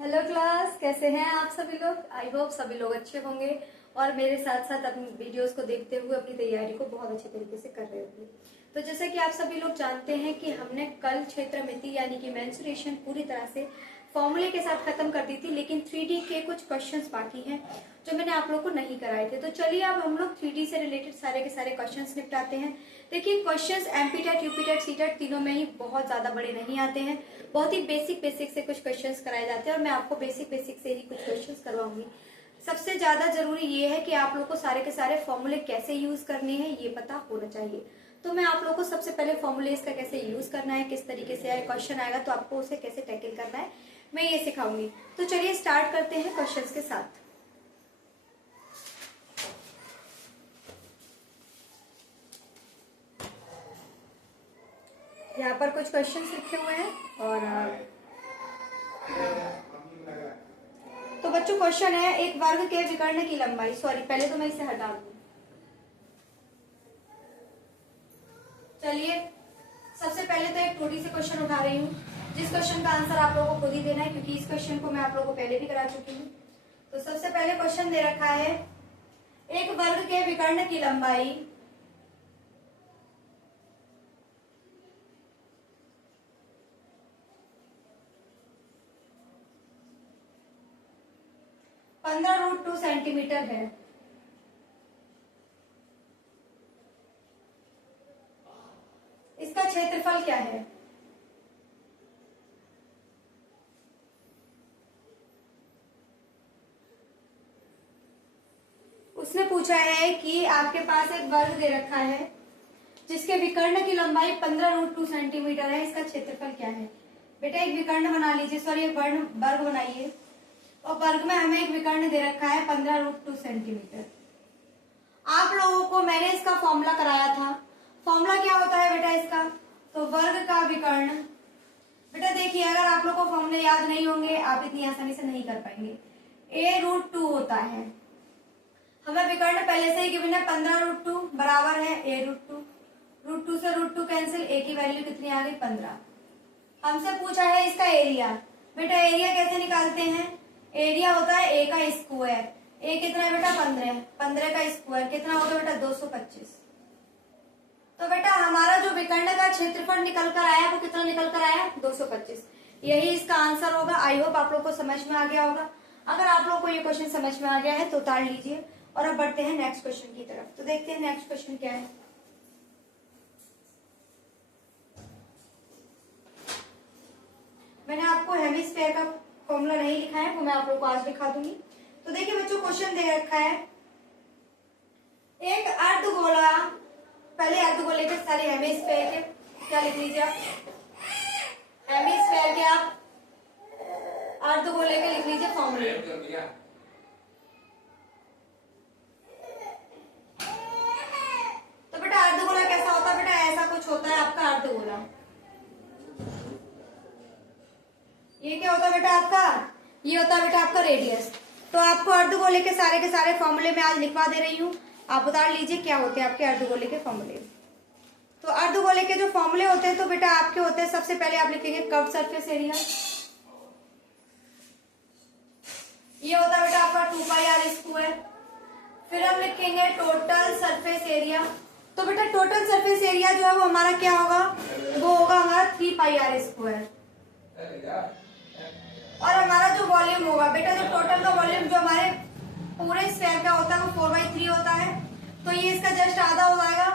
Hello class, कैसे हैं आप सभी लोग। आई होप सभी लोग अच्छे होंगे और मेरे साथ साथ अपनी वीडियोस को देखते हुए अपनी तैयारी को बहुत अच्छे तरीके से कर रहे होंगे। तो जैसा कि आप सभी लोग जानते हैं कि हमने कल क्षेत्रमिति यानी कि मेंस्ट्रुएशन पूरी तरह से फॉर्मूले के साथ खत्म कर दी थी, लेकिन 3D के कुछ क्वेश्चंस बाकी हैं जो मैंने आप लोग को नहीं कराए थे। तो चलिए अब हम लोग 3D से रिलेटेड सारे के सारे क्वेश्चंस निपटाते हैं। देखिए, क्वेश्चंस एमपी-टेट, यूपी-टेट, सी-टेट तीनों में ही बहुत ज्यादा बड़े नहीं आते हैं। बहुत ही बेसिक से कुछ क्वेश्चंस कराए जाते हैं और मैं आपको बेसिक से ही कुछ क्वेश्चंस करवाऊंगी। सबसे ज्यादा जरूरी ये है कि आप लोग को सारे के सारे फॉर्मूले कैसे यूज करने हैं ये पता होना चाहिए। तो मैं आप लोग को सबसे पहले फॉर्मूले का कैसे यूज करना है, किस तरीके से आए क्वेश्चन आएगा तो आपको उसे कैसे टैकल करना है, मैं ये सिखाऊंगी। तो चलिए स्टार्ट करते हैं क्वेश्चंस के साथ। यहाँ पर कुछ क्वेश्चंस लिखे हुए हैं और तो बच्चों क्वेश्चन है, एक वर्ग के विकर्ण की लंबाई, सॉरी पहले तो मैं इसे हटा दूं। चलिए सबसे पहले तो एक छोटी सी क्वेश्चन उठा रही हूँ जिस क्वेश्चन का आंसर आप लोगों को खुद ही देना है, क्योंकि इस क्वेश्चन को मैं आप लोगों को पहले भी करा चुकी हूँ। तो सबसे पहले क्वेश्चन दे रखा है, एक वर्ग के विकर्ण की लंबाई 15√2 सेंटीमीटर है। इसका क्षेत्रफल क्या है? उसने पूछा है कि आपके पास एक वर्ग दे रखा है जिसके विकर्ण की लंबाई 15√2 सेंटीमीटर है, इसका क्षेत्रफल क्या है? बेटा एक विकर्ण बना लीजिए, सॉरी एक वर्ग बनाइए और वर्ग में हमें एक विकर्ण दे रखा है 15√2 सेंटीमीटर। आप लोगों को मैंने इसका फॉर्मूला कराया था। फॉर्मूला क्या होता है बेटा इसका? तो वर्ग का विकर्ण। बेटा देखिए, अगर आप लोग को फॉर्मूले याद नहीं होंगे आप इतनी आसानी से नहीं कर पाएंगे। a√2 होता है, हमें विकर्ण पहले से ही गिवन है 15√2 बराबर है a√2। √2 से √2 कैंसिल, a की वैल्यू कितनी आ गई 15। हमसे पूछा है इसका एरिया। बेटा एरिया कैसे निकालते हैं? एरिया होता है a का स्क्वायर। a कितना है बेटा 15, 15 का स्क्वायर कितना होगा बेटा 225। तो बेटा हमारा जो विकर्ण का क्षेत्रफल निकल कर आया वो कितना निकल कर आया 225। यही इसका आंसर होगा। आई होप आप लोग को समझ में आ गया होगा। अगर आप लोग को ये क्वेश्चन समझ में आ गया है तो उतार लीजिए और अब बढ़ते हैं नेक्स्ट क्वेश्चन की तरफ। तो देखते हैं नेक्स्ट क्वेश्चन क्या है। मैंने आपको हेमिस्फेयर का फॉर्मूला नहीं लिखा है, वो मैं आप लोग को आज दिखा दूंगी। तो देखिए बच्चों, क्वेश्चन दे रखा है, एक अर्धगोला, पहले अर्धगोले के सारे हेमिस्फेयर के क्या लिख लीजिए आप, हेमिस्फेयर के आप अर्धगोले के लिख लीजिए फॉर्मूले। तो बेटा अर्धगोला कैसा होता है? बेटा ऐसा कुछ होता है आपका अर्धगोला। ये क्या होता है बेटा आपका? ये होता है बेटा आपका रेडियस। तो आपको अर्धगोले के सारे फॉर्मूले में आज लिखवा दे रही हूँ, आप बता लीजिए क्या होते हैं आपके अर्धगोले के फॉर्मूले। तो अर्धगोले के जो फॉर्मूले होते हैं तो बेटा आपके होते हैं, सबसे पहले आप लिखेंगे कर्व सरफेस एरिया। ये होता है बेटा आपका 2πr²। फिर हम लिखेंगे टोटल सरफेस एरिया। तो बेटा टोटल सरफेस एरिया जो है वो हमारा क्या होगा? वो होगा हमारा 3πr²। और हमारा जो वॉल्यूम होगा बेटा, जो टोटल का वॉल्यूम जो हमारे पूरे स्फीयर का होता है वो 4/3 होता है। तो ये इसका जस्ट आधा हो जाएगा,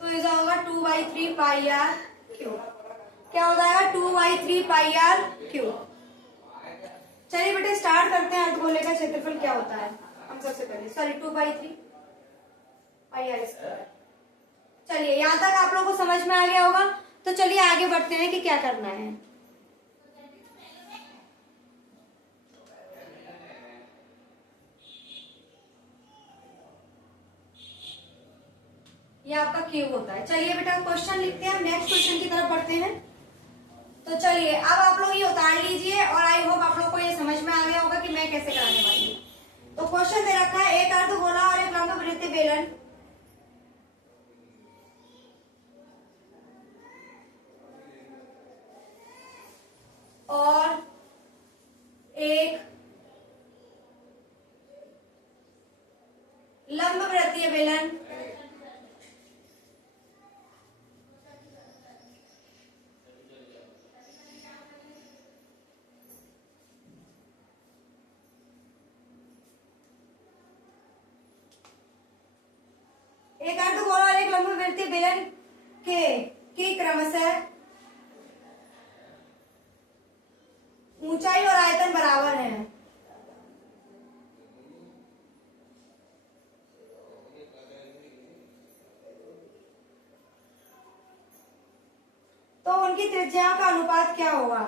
तो ये होगा 2/3πr³। क्या हो जाएगा? 2/3πr³। चलिए बेटे स्टार्ट करते हैं। अर्धगोले का क्षेत्रफल क्या होता है? हम सबसे पहले, सॉरी 2/3πr²। चलिए यहाँ तक आप लोगों को समझ में आ गया होगा। तो चलिए आगे बढ़ते हैं कि क्या करना है। ये आपका क्यूब होता है। चलिए बेटा क्वेश्चन लिखते हैं, नेक्स्ट क्वेश्चन की तरफ बढ़ते हैं। तो चलिए अब आप लोग ये उतार लीजिए और आई होप आप लोग को ये समझ में आ गया होगा कि मैं कैसे कराने वाली हूँ। तो क्वेश्चन दे रखा है, एक अर्धगोला और एक लंबवृत्तीय बेलन और एक बेलन के की क्रमशः ऊंचाई और आयतन बराबर है। तो उनकी त्रिज्या का अनुपात क्या होगा?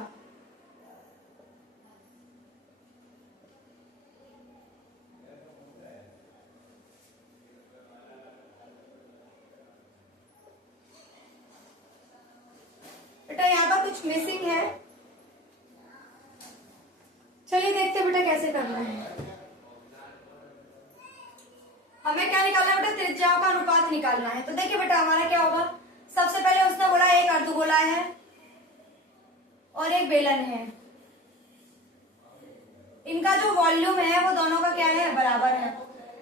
बेटा यहाँ पर कुछ मिसिंग है, चलिए देखते बेटा कैसे करना है। हमें क्या निकालना है बेटा? त्रिज्याओं का अनुपात निकालना है। तो देखिए बेटा हमारा क्या होगा, सबसे पहले उसने बोला एक अर्धगोला है और एक बेलन है, इनका जो वॉल्यूम है वो दोनों का क्या है? बराबर है,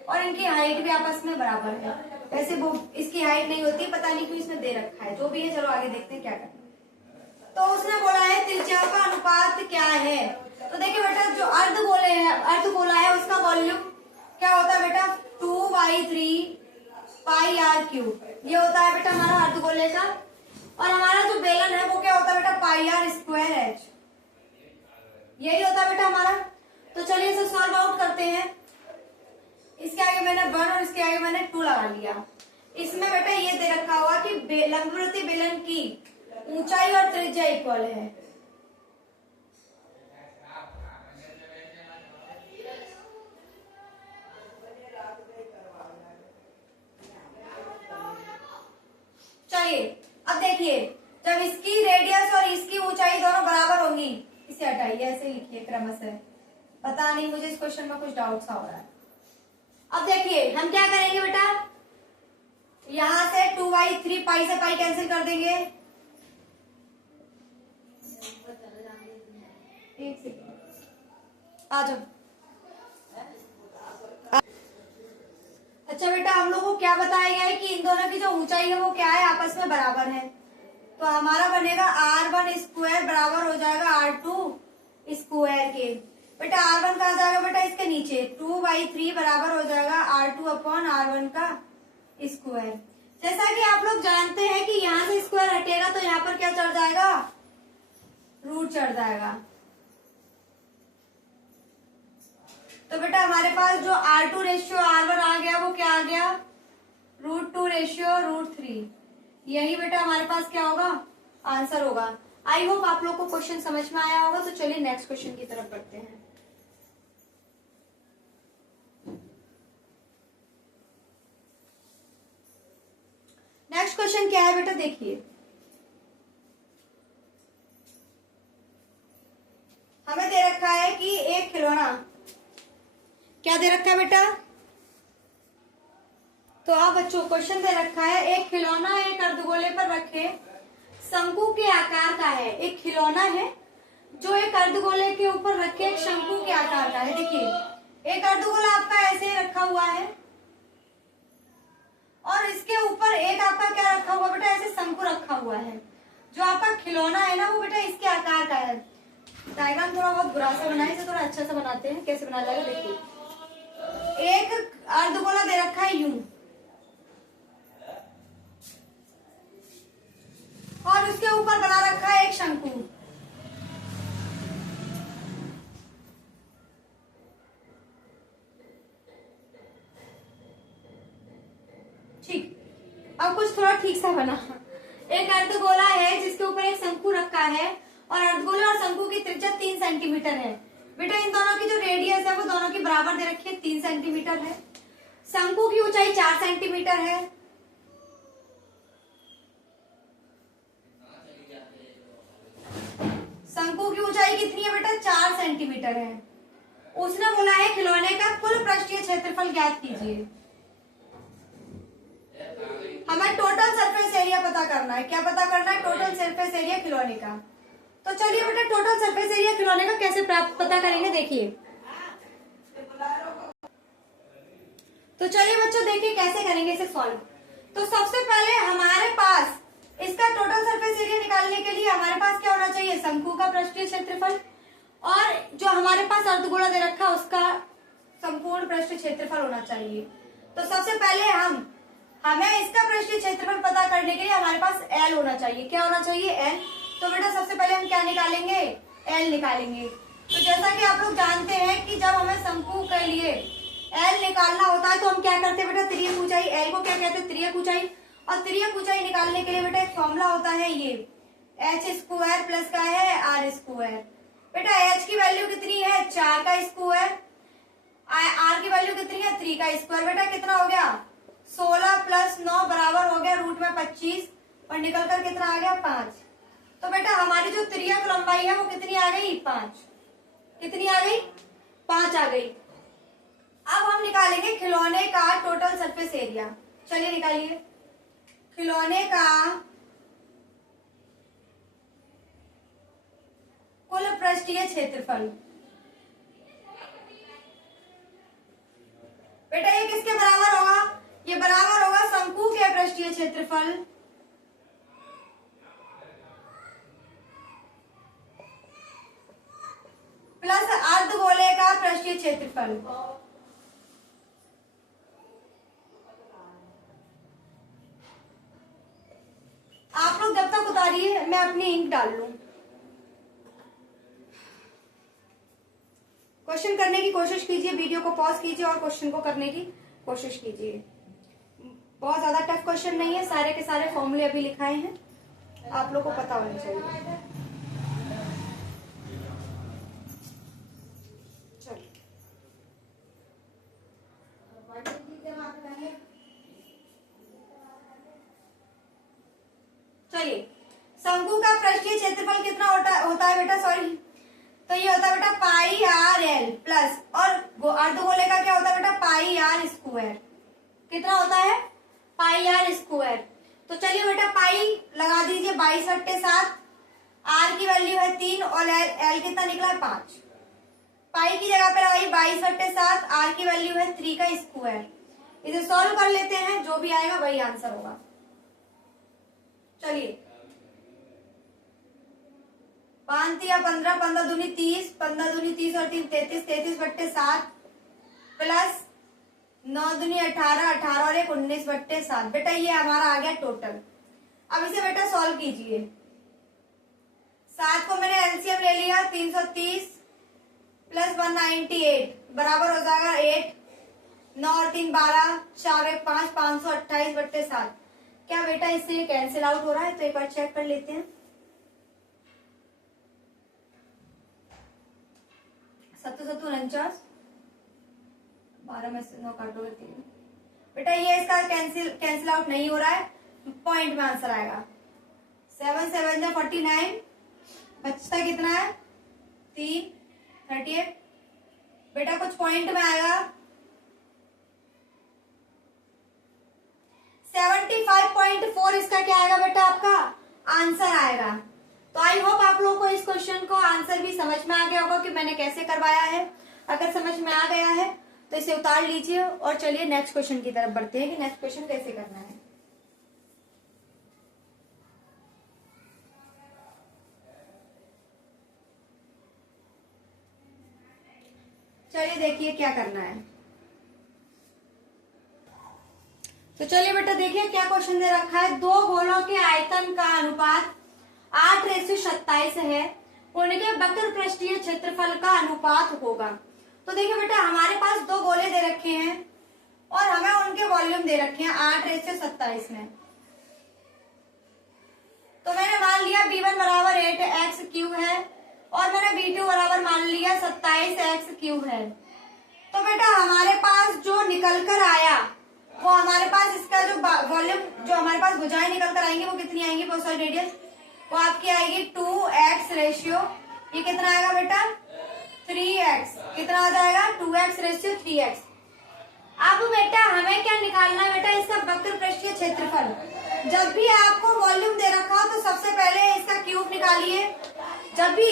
और इनकी हाइट भी आपस में बराबर है। वैसे वो इसकी हाइट नहीं होती, पता नहीं क्यों इसमें दे रखा है, जो भी है चलो आगे देखते हैं क्या करना। तो उसने बोला है त्रिज्या का अनुपात क्या है। तो देखिए बेटा जो अर्धगोला है उसका वॉल्यूम क्या होता है बेटा? 2/3 पाई आर क्यूब, ये होता है बेटा हमारा अर्धगोले का। और हमारा जो बेलन है वो क्या होता है बेटा? पाई आर स्क्वायर एच, यही होता है बेटा हमारा। तो चलिए इसे सॉल्व आउट करते हैं। इसके आगे मैंने 1 और इसके आगे मैंने 2 लगा लिया। इसमें बेटा ये दे रखा हुआ कि लंबवृत्तीय बेलन की ऊंचाई और त्रिज्या इक्वल है। चलिए अब देखिए, जब इसकी रेडियस और इसकी ऊंचाई दोनों बराबर होंगी, इसे हटाइए, ऐसे लिखिए क्रमशः। पता नहीं मुझे इस क्वेश्चन में कुछ डाउट सा हो रहा है। अब देखिए हम क्या करेंगे बेटा, यहां से 2/3 पाई से पाई कैंसिल कर देंगे। एक सेकंड आ जाओ। अच्छा बेटा हम लोग को क्या बताया गया है कि इन दोनों की जो ऊंचाई है वो क्या है? आपस में बराबर है। तो हमारा बनेगा r1 स्क्वायर बराबर हो जाएगा r2 स्क्वायर के। बेटा r1 कहा जाएगा बेटा? इसके नीचे 2/3 बराबर हो जाएगा r2 अपॉन r1 का स्क्वायर। जैसा कि आप लोग जानते हैं कि यहाँ से स्क्वायर हटेगा तो यहाँ पर क्या चढ़ जाएगा? रूट चढ़ जाएगा। तो बेटा हमारे पास जो R2 रेशियो R1 आ गया वो क्या आ गया? √2 रेशियो √3। यही बेटा हमारे पास क्या होगा? आंसर होगा। आई होप आप लोग को क्वेश्चन समझ में आया होगा। तो चलिए नेक्स्ट क्वेश्चन की तरफ बढ़ते हैं। नेक्स्ट क्वेश्चन क्या है बेटा? देखिए हमें दे रखा है कि एक खिलौना, क्या दे रखा है बेटा? तो आप बच्चों क्वेश्चन दे रखा है एक खिलौना एक अर्धगोले पर रखे शंकु के आकार का है। एक खिलौना है जो एक अर्धगोले के ऊपर रखे एक शंकु के आकार का है। देखिए एक अर्धगोला आपका ऐसे रखा हुआ है और इसके ऊपर एक आपका क्या रखा हुआ बेटा? ऐसे शंकु रखा हुआ है। जो आपका खिलौना है ना वो बेटा इसके आकार का है। डायग्राम थोड़ा बहुत बुरा सा बनाए, इसे थोड़ा अच्छा सा बनाते हैं। कैसे बना जाएगा देखिए, एक अर्धगोला दे रखा है यूं और उसके ऊपर बना रखा है एक शंकु। ठीक, अब कुछ थोड़ा ठीक सा बना। एक अर्धगोला है जिसके ऊपर एक शंकु रखा है और अर्धगोले और शंकु की त्रिज्या 3 सेंटीमीटर है। बेटा इन दोनों की जो रेडियस है वो दोनों की बराबर दे रखी है, 3 सेंटीमीटर है। शंकु की ऊंचाई 4 सेंटीमीटर है। शंकु की ऊंचाई कितनी है बेटा? 4 सेंटीमीटर है। उसने बोला है खिलौने का कुल पृष्ठीय क्षेत्रफल ज्ञात कीजिए। हमें टोटल सरफेस एरिया पता करना है। क्या पता करना है? टोटल सरफेस एरिया खिलौने का। तो चलिए बेटा टोटल सरफेस एरिया खिलौने का कैसे पता करेंगे देखिए। तो चलिए बच्चों देखिए कैसे करेंगे इसे सॉल्व। तो सबसे पहले हमारे पास इसका टोटल सरफेस एरिया निकालने के लिए हमारे पास क्या होना चाहिए? शंकु का पृष्ठीय क्षेत्रफल और जो हमारे पास अर्धगोला दे रखा उसका संपूर्ण पृष्ठीय क्षेत्रफल होना चाहिए। तो सबसे पहले हमें इसका पृष्ठीय क्षेत्रफल पता करने के लिए हमारे पास एल होना चाहिए। क्या होना चाहिए? एल। तो बेटा सबसे पहले हम क्या निकालेंगे? एल निकालेंगे। तो जैसा कि आप लोग जानते हैं कि जब हमें शंकु के लिए एल निकालना होता है तो हम क्या करते हैं बेटा? त्रियक ऊंचाई। एल को क्या कहते हैं? त्रियक ऊंचाई। और त्रियक ऊंचाई निकालने के लिए बेटा एक फॉर्मूला होता है, ये एच स्क्वायर प्लस का है आर स्क्वायर। बेटा एच की वैल्यू कितनी है? 4 का स्क्वायर। आर की वैल्यू कितनी है? 3 का स्क्वायर। बेटा कितना हो गया? 16 प्लस 9 बराबर हो गया रूट में 25 और निकल कर कितना आ गया? 5। तो बेटा हमारी जो त्रियक लंबाई है वो कितनी आ गई? 5। कितनी आ गई? 5 आ गई। अब हम निकालेंगे खिलौने का टोटल सरफेस एरिया। चलिए निकालिए खिलौने का कुल पृष्ठीय क्षेत्रफल। बेटा ये किसके बराबर होगा? ये बराबर होगा शंकु के पृष्ठीय क्षेत्रफल प्लस अर्धगोले का पृष्ठीय क्षेत्रफल। आप लोग जब तक उतारिए मैं अपनी इंक डाल लूं। क्वेश्चन करने की कोशिश कीजिए, वीडियो को पॉज कीजिए और क्वेश्चन को करने की कोशिश कीजिए। बहुत ज्यादा टफ क्वेश्चन नहीं है, सारे के सारे फॉर्मूले अभी लिखाए हैं, आप लोग को पता होना चाहिए। चलिए शंकु का पृष्ठीय क्षेत्रफल कितना होता है बेटा? सॉरी, तो ये होता है बेटा पाई आर एल प्लस, और अर्धगोले का क्या होता है बेटा? पाई आर स्क्वायर। कितना होता है? पाई आर स्क्वायर। तो चलिए बेटा पाई लगा दीजिए 22/7, आर की वैल्यू है 3 और एल कितना निकला है? 5। पाई की जगह पे लगाइए 22/7, आर की वैल्यू है 3 का स्क्वायर। इसे सॉल्व कर लेते हैं, जो भी आएगा वही आंसर होगा। चलिए 5 या 15, 15 दूनी 30, 15 दूनी 30 और 3 33, 33/7 प्लस 9 दूनी 18, 18 और 1 19/7। बेटा ये हमारा आ गया टोटल। अब इसे बेटा सॉल्व कीजिए। 7 को मैंने एलसीएम ले लिया, 330 प्लस 198 बराबर हो जाएगा 8, 9 और 3 12, 4 1 5, 528/7। क्या बेटा इससे कैंसिल आउट हो रहा है? तो एक बार चेक कर लेते हैं। 7 7 49, 12 में से 9 काटोगे 3। बेटा ये इसका कैंसिल आउट नहीं हो रहा है, पॉइंट में आंसर आएगा। 7 7 49, बचता कितना है? 3 38। बेटा कुछ पॉइंट में आएगा 75.4, इसका क्या आएगा बेटा? आपका आंसर आएगा। तो आई होप आप लोगों को इस क्वेश्चन को आंसर भी समझ में आ गया होगा कि मैंने कैसे करवाया है। अगर समझ में आ गया है तो इसे उतार लीजिए और चलिए नेक्स्ट क्वेश्चन की तरफ बढ़ते हैं कि नेक्स्ट क्वेश्चन कैसे करना है। चलिए देखिए क्या करना है। तो चलिए बेटा देखिए क्या क्वेश्चन दे रखा है। दो गोलों के आयतन का अनुपात 8:27 है, उनके वक्र पृष्ठीय क्षेत्रफल का अनुपात होगा। तो देखिए बेटा हमारे पास दो गोले दे रखे हैं और हमें उनके वॉल्यूम दे रखे हैं 8:27 में। तो मैंने मान लिया V1 बराबर 8x³ है और मैंने V2 बराबर मान लिया 27x³ है। तो बेटा हमारे पास जो निकल कर आया वो हमारे पास इसका जो वॉल्यूम, जो हमारे पास भुजाएं निकल कर आएंगी वो कितनी आएंगी? सॉरी रेडियस, वो आपकी आएगी 2x रेशियो। ये कितना आएगा बेटा? 3x। कितना आ जाएगा? 2x ratio 3x। अब बेटा हमें क्या निकालना है बेटा? इसका वक्र पृष्ठीय क्षेत्रफल। जब भी आपको वॉल्यूम दे रखा हो तो सबसे पहले इसका क्यूब निकालिए। जब भी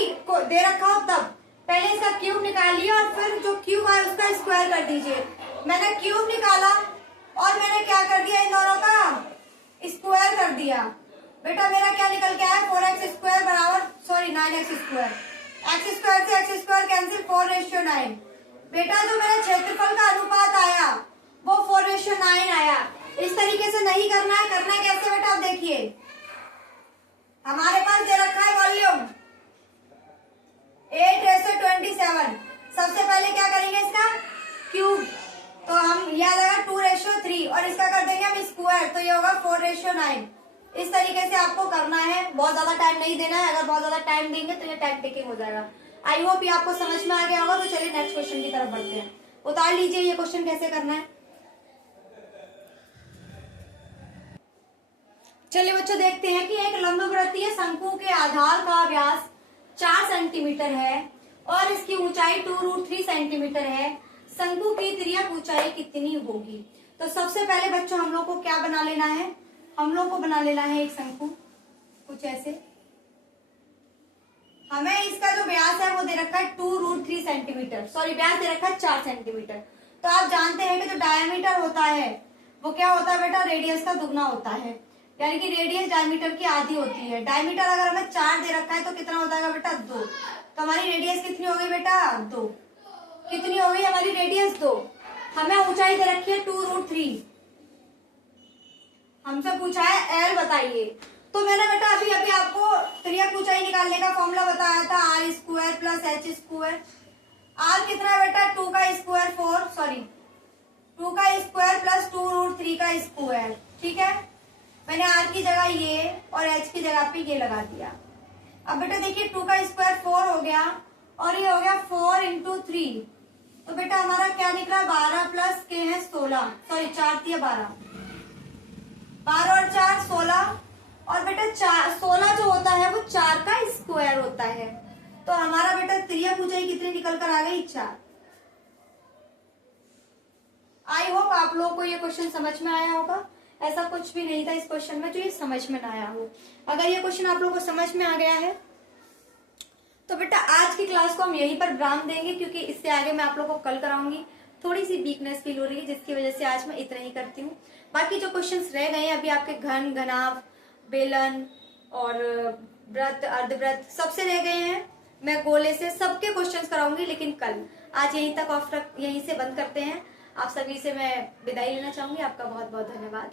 दे रखा हो तब पहले इसका क्यूब निकालिए और फिर जो क्यूब आए उसका स्क्वायर कर दीजिए। मैंने क्यूब निकाला और मैंने क्या कर दिया? इन दोनों का स्क्वायर कर दिया। बेटा मेरा क्या निकल के आया? 4x² बराबर, सॉरी 9x²। x² से x² कैंसिल, 4:9। बेटा जो मेरा क्षेत्रफल का अनुपात आया वो 4:9 आया। इस तरीके से नहीं करना है। करना है कैसे बेटा, आप देखिए हमारे पास दे रखा है वॉल्यूम 8:27। सबसे पहले क्या करेंगे, इसका क्यूब, तो हम याद आएगा 2:3 और इसका कर देंगे हम स्क्वायर, तो ये होगा 4:9। इस तरीके से आपको करना है, बहुत ज्यादा टाइम नहीं देना है। अगर बहुत ज्यादा टाइम देंगे तो ये टाइम टेकिंग हो जाएगा। आई होप ये आपको समझ में आ गया होगा। तो चलिए नेक्स्ट क्वेश्चन की तरफ बढ़ते हैं। उतार लीजिए ये क्वेश्चन कैसे करना है। चलिए बच्चों देखते हैं कि एक लंबवृत्तीय शंकु के आधार का व्यास 4 सेंटीमीटर है और इसकी ऊंचाई 2√3 सेंटीमीटर है। शंकु की तिर्यक ऊंचाई कितनी होगी। तो सबसे पहले बच्चों हम लोग को क्या बना लेना है, हम लोग को बना लेना है एक शंकु कुछ ऐसे। हमें इसका जो व्यास है वो दे रखा है 2√3 सेंटीमीटर, सॉरी व्यास दे रखा है 4 सेंटीमीटर। तो आप जानते हैं कि जो डायमीटर होता है वो क्या होता है बेटा, रेडियस का दुगना होता है, यानी कि रेडियस डायमीटर की आधी होती है। डायमीटर अगर हमें 4 दे रखा है तो कितना हो जाएगा बेटा, 2। तो हमारी रेडियस कितनी हो गई बेटा, 2। कितनी हो गई हमारी रेडियस, 2। हमें ऊंचाई दे रखी है 2√3। हमसे पूछा है एल बताइए। तो मैंने बेटा अभी आपको तिर्यक ऊंचाई निकालने का फॉर्मूला बताया था, r² प्लस h²। r कितना है बेटा, 2 का स्क्वायर 4, सॉरी 2 का स्क्वायर प्लस 2√3 का स्क्वायर। ठीक है, मैंने r की जगह ये और h की जगह पे ये लगा दिया। अब बेटा देखिए 2 का स्क्वायर 4 हो गया और ये हो गया 4 × 3। तो बेटा हमारा क्या निकला, 12 प्लस के है 16, सॉरी 4 × 12, 12 और 4 16। और बेटा 16 जो होता है वो 4 का स्क्वायर होता है। तो हमारा बेटा तिर्यक ऊंचाई कितनी निकल कर आ गई, 4। आई होप आप लोगों को ये क्वेश्चन समझ में आया होगा। ऐसा कुछ भी नहीं था इस क्वेश्चन में जो ये समझ में ना आया हो। अगर ये क्वेश्चन आप लोगों को समझ में आ गया है तो बेटा आज की क्लास को हम यहीं पर विराम देंगे, क्योंकि इससे आगे मैं आप लोगों को कल कराऊंगी। थोड़ी सी वीकनेस फील हो रही है जिसकी वजह से आज मैं इतना ही करती हूँ। बाकी जो क्वेश्चंस रह गए हैं अभी आपके घन, घनाभ, बेलन और व्रत, अर्धव्रत सबसे रह गए हैं। मैं गोले से सबके क्वेश्चंस कराऊंगी, लेकिन कल। आज यहीं तक ऑफ, यहीं से बंद करते हैं। आप सभी से मैं विदाई लेना चाहूंगी। आपका बहुत बहुत धन्यवाद।